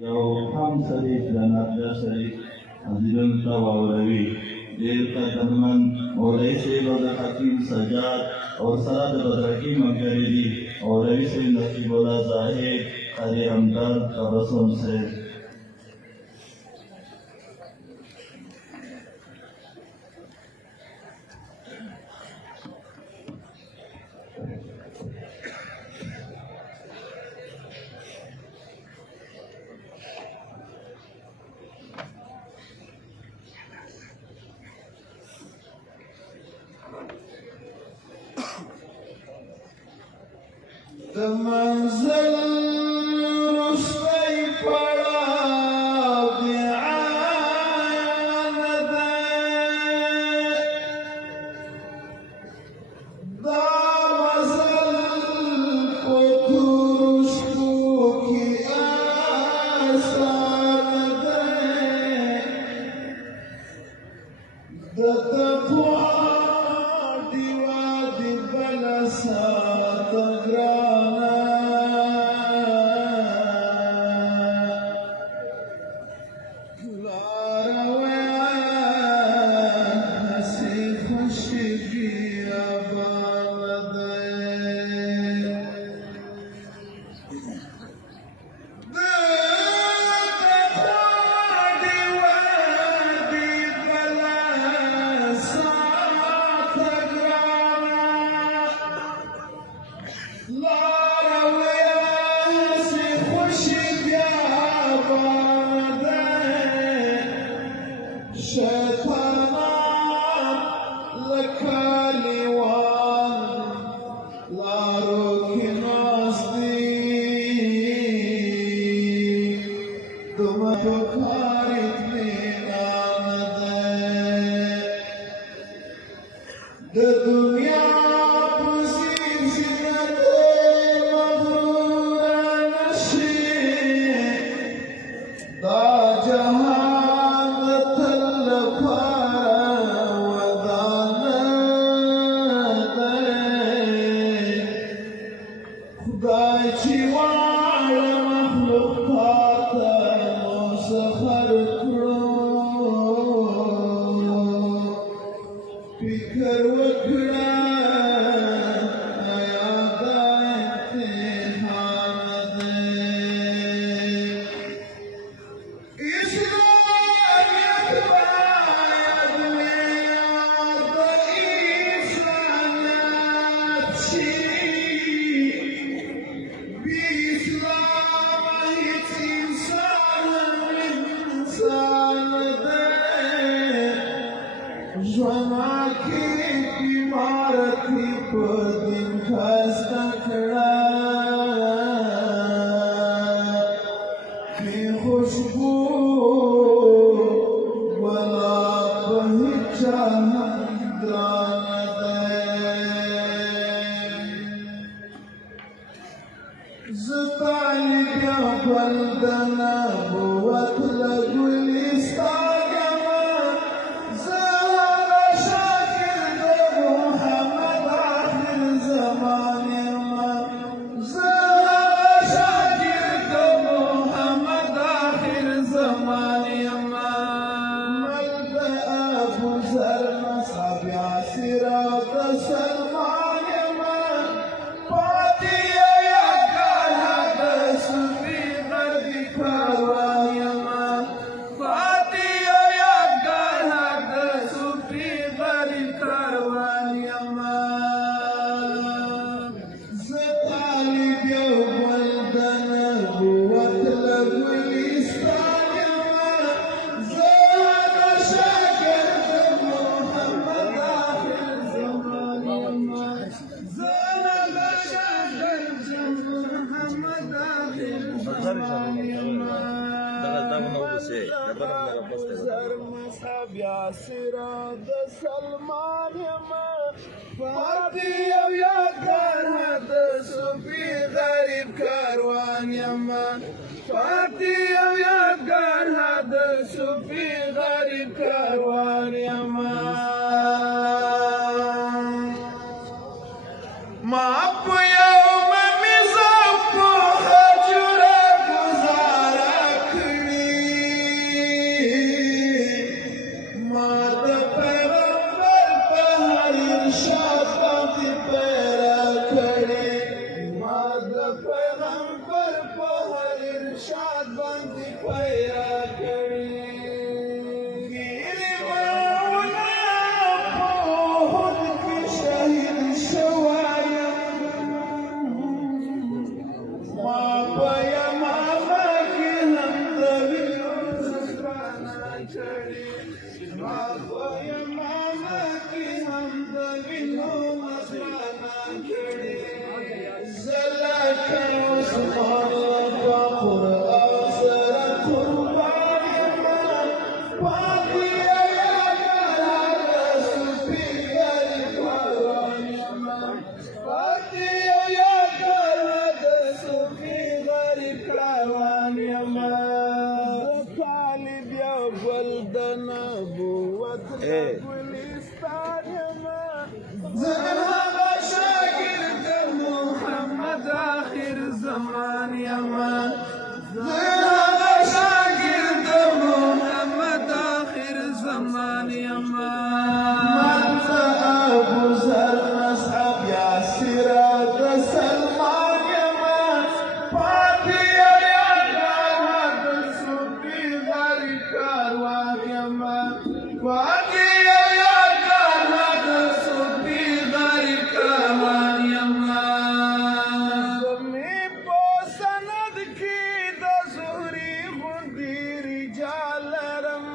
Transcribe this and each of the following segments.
یو هم شریف جنازه شریف حاضرینو ته واوروي. ډېر قدرمن مولوي صاحب او د حکیم سجاد او سره د بدرګي ملګري دي او رئیس نقیب الله زاهد قاری همدرد تبسم صاحب. د منزل وروستی پړاو د عیان دی، دا مزل په تورو شپو کې آسان دی، د تقوا ډیوه د بله ساته ګرانه، لاره وایه هسې خوشې بیابانه دی، د تقوا ډیوه د بله ساته ګرانه، لاره وایه هسې خوشې بیابانه دی، شیطانان لکه لیوان لارو کې ناست دي، دومره په کار اطمینان دی، د دنیا په زینت مغروره نشي، دا جهان د تل لپاره ودانه دی، خدای چې واړه مخلوقات مسخر کړو، فکر وکړه آیا دا امتحان دی، اسلامیت باید معیار د انسانیت شي، بې اسلامه هېڅ انسان انسان دی، ژوند کې عمارتي پر دین ښایسته کړه، بې خوشبو ګلاب په هېچا هم ګرانه دی، زه طالب یم بل د نبوت له ګلستان یمه، زه هغه شاګرد د محمد آخر زمان یمه، زه هغه شاګرد د محمد آخر زمان یمه، مل د ابوذر مصعب یاسر او د سلمان یمه، پاتې یو یادګار د صوفي غربي کاروان یمه، پاتې یو یادګار د صوفي غربي کاروان یمه، زه طالب یو بل د نبوت له ګلستان یمه، زه هغه شاګرد د محمد آخر زمان یمه، زه هغه شاګرد د محمد آخر زمان یمه، ابوذر مصعب یاسر او د سلمان یمه، پاتې یو یادګار د صوفي غریب کاروان یمه، پاتې یو یادګار د صوفي غریب کاروان یمه، ما په یو ممیزه په حجره ګزاره باندې پیدا کړي ګیرې ماونه په هود کې شهید شوی ما په یمامه کې هم د وینو نذرانه کړي ما په یمامه کې هم د وینو نذرانه کړي زلکه عثمان په قرآن سره قربان یمه پاتې یادګار هغه صوفي غریبان یمه پاتې یادګار هغه صوفي غریبان یمه طالب یو ګل د نبوت ګلستان یمه زه هغه شاګرد محمد آخر زمان یمه زه هغه شاګرد محمد آخر زمان یمه من ابو ذر مصعب یاسر د سلمان یمه پاتې یادګار د صوفي غریب کاروان یمه پاتې یادګار د صوفي غریب کاروان یمه زمې په سند کې د زهري غوندې رجال لرم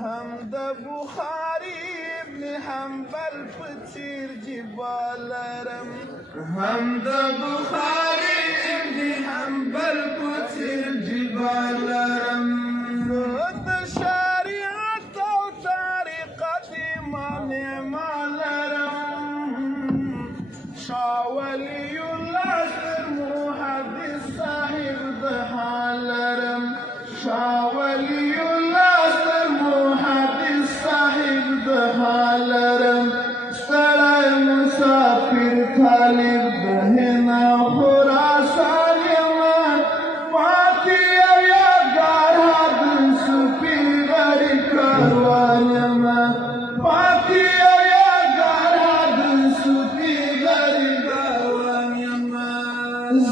هم د بخاري ابن حنبل په څېر جبال لرم هم د بخاري ابن حنبل په څېر جبال لرم د شریعت او طریقت امام لرم شاه ولی الله ستر محدث صاحب د حال لرم شاه ولی الله ستر محدث صاحب د حال لرم ستړی مسافر طالب د هند او خراسان یمه پاتې یو یادګار د صوفي غریب کاروان یمه پاتې یو یادګار د صوفي غریب کاروان یمه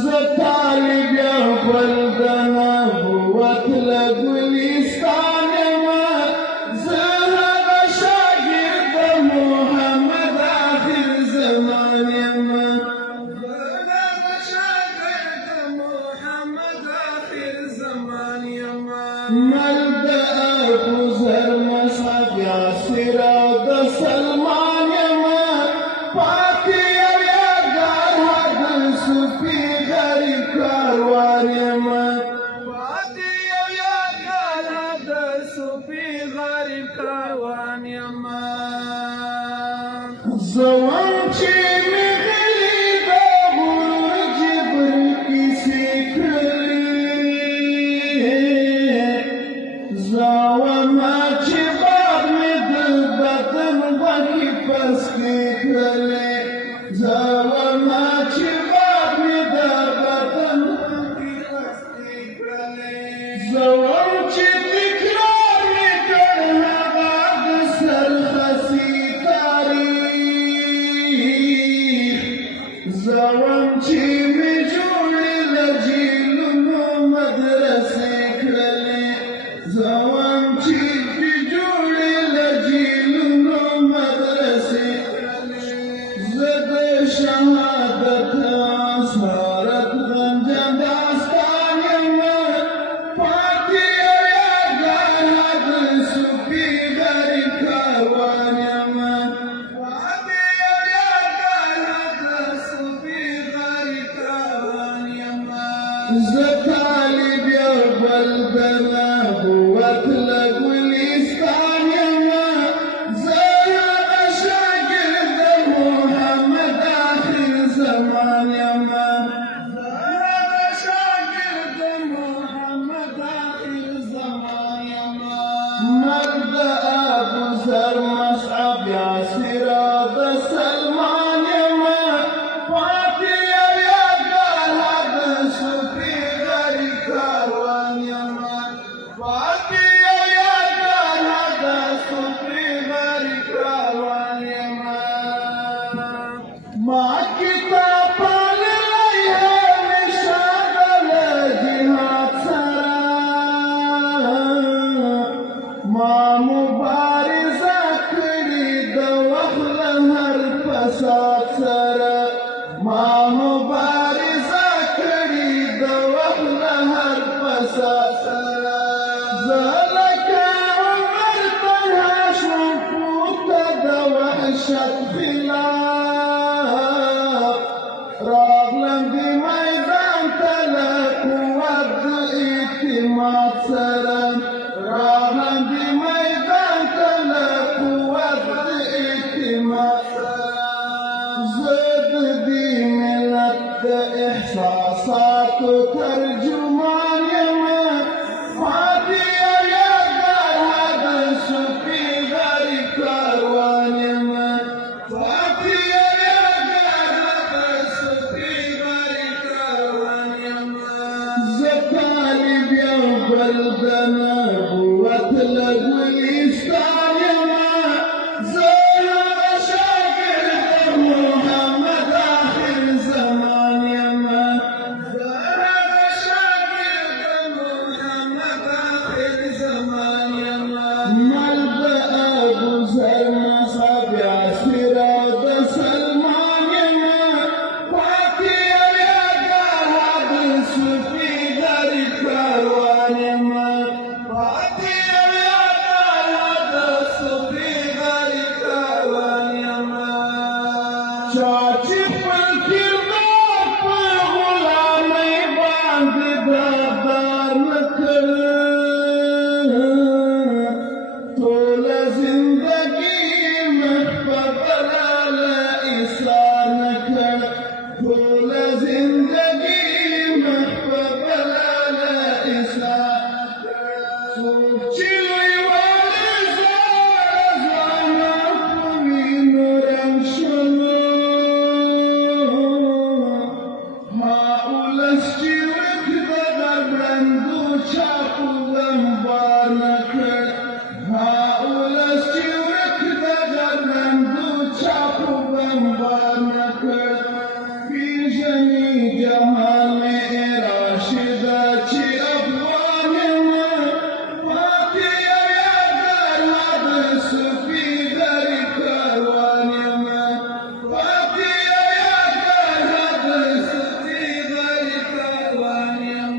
زه طالب یو ګل د نبوت له ګلستان یمه زه هغه شاګرد محمد آخر زمان یمه زه هغه شاګرد محمد آخر زمان یمه مرد ابو ذر مصعب یاسر د سلمان یمه پاتې یو یادګار د صوفي غریب کاروان یمه پاتې یو یادګار د صوفي غریب کاروان یمه زوم چې مې غلي د غرور جبر کیسې کړي زوم چې باد مې د بدن غوښې پس کې کړلې زوم چې باد مې د بدن غوښې پس کې کړلې زوم چې تکرار مې کړ هغه د سرخسي تاریخ زوم چې مې جوړې له جیلونو مدرسې کړلې زوم چې مې جوړې له جیلونو مدرسې کړلې زه د شهادت اسارت غنجم داستان یمه پاتې یو یادګار د صوفي غریب کاروان یمه پاتې یو یادګار د صوفي غریب کاروان یمه زه طالب یو ګل د نبوت له ګلستان یمه زه هغه شاګرد محمد آخر زمان یمه زه هغه شاګرد محمد آخر زمان یمه مرد ابو ذر مصعب یاسر د سلمان یمه پاتې یو یادګار د صوفي غریب کاروان یمه پاتې یو یادګار د صوفي غریب کاروان یمه ما کتاب پاللی همیشه د بلدنا قوة الأفغانستان يما زهر شاكر محمد آخر زمان يما زهر شاكر محمد آخر زمان يما ملبأ أبو زر مصاب ياسر سلمان يما فاتي يا قهد سفي داري كروان يما فاتي يا قهد سفي داري كروان يما شاچی فکر په غلامي باندې بابار نکړ ټول زندگی مخ په بلاله ایثار نکړ ټول زندگی مخ په بلاله ایثار څوک چې ویوالې زړه په وینو رنګ شول هاولس چې ورته د برندو چاپو لمبار نکړ هاولس چې ورته د برندو چاپو لمبار نکړ پیژني جهان مې راشد چې افغان یم فاتح یادګار حد صوفي دری کاروان یم فاتح یادګار حد صوفي دری کاروان یم